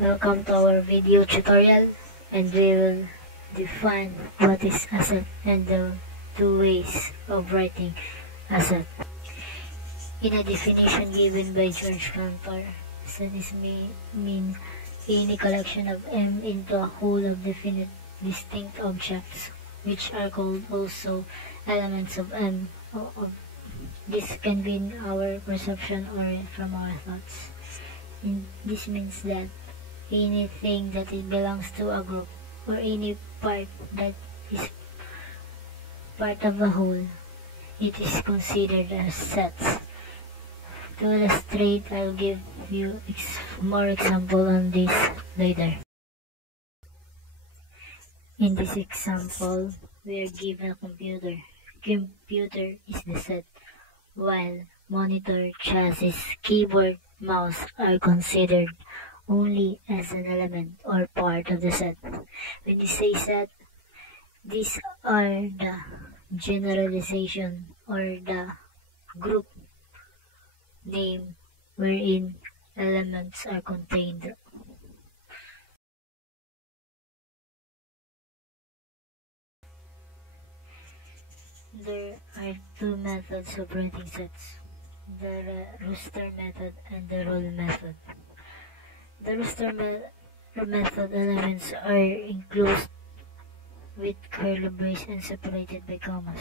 Welcome to our video tutorial, and we will define what is asset and the two ways of writing asset. In a definition given by George Cantor, asset is mean any collection of M into a whole of definite distinct objects, which are called also elements of M. This can be in our perception or from our thoughts. This means that anything that it belongs to a group or any part that is part of a whole, it is considered as sets. To illustrate, I'll give you more example on this later. In this example, we are given a computer. Computer is the set, while monitor, chassis, keyboard, mouse are considered only as an element or part of the set. When you say set, these are the generalization or the group name wherein elements are contained. There are two methods of writing sets, the rooster method and the roll method. The rooster method elements are enclosed with curly brace and separated by commas.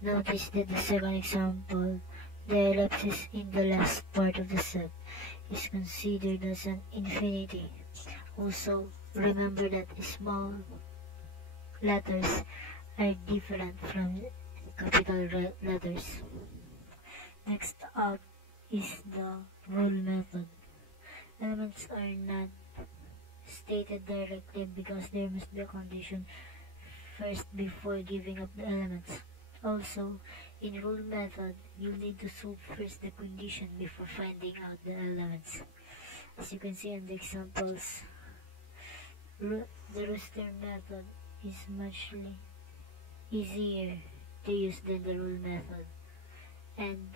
Notice that the second example, the ellipsis in the last part of the set, is considered as an infinity. Also, remember that small letters are different from capital letters. Next up is the rule method. Elements are not stated directly because there must be a condition first before giving up the elements. Also, in rule method, you need to solve first the condition before finding out the elements. As you can see in the examples, the rooster method is much easier to use than the rule method, and